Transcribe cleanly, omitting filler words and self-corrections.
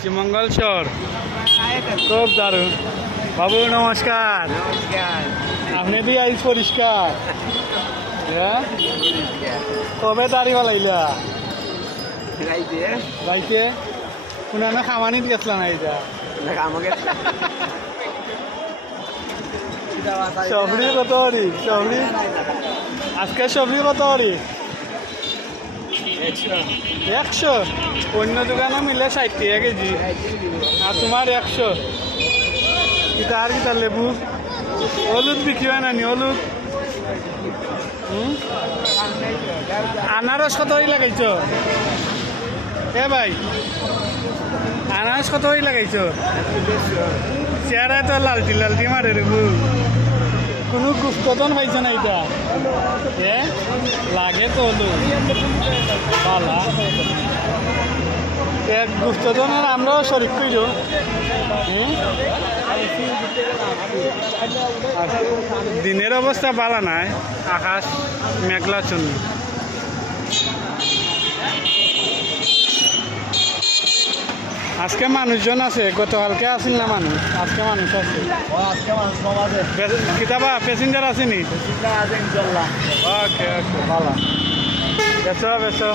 শ্রীমঙ্গল শহর খুব দারুণ। বাবু নমস্কার। আপনি বি আইস পরিষ্কার। হ্যাঁ কবে দাড়ি বালাইলা রাইতে কোনানো খামানিত গেছলা না এইটা সবরি কত হরি সবরি আজকে সবরি কত হরি 100 অন্য দোকানে মিলে 60 টাকা কেজি আর তোমার 100 কিতা আর কিতা লেবু হলুদ বিক্রি হয় না নি হলুদ আনারস কত হই লাগাইছ এ ভাই আনারস কত হই লাগাইছ চেহারায় তো লালটি লালটি মারে রে কোনো গুপ্তধন পাইছ না এটা এ লাগে তো হলু বালা এক গুপ্তধনের আমরাও শরিক কইর দিনের অবস্থা ভালো নাই আকাশ মেঘলা চন্ন আজকে মানুষজন আছে গতকালকে আসিল না মানুষ আজকে মানুষ আছে কিতাবা প্যাসেঞ্জার আসেনি ওকে ওকে ভালো বেচো বেচো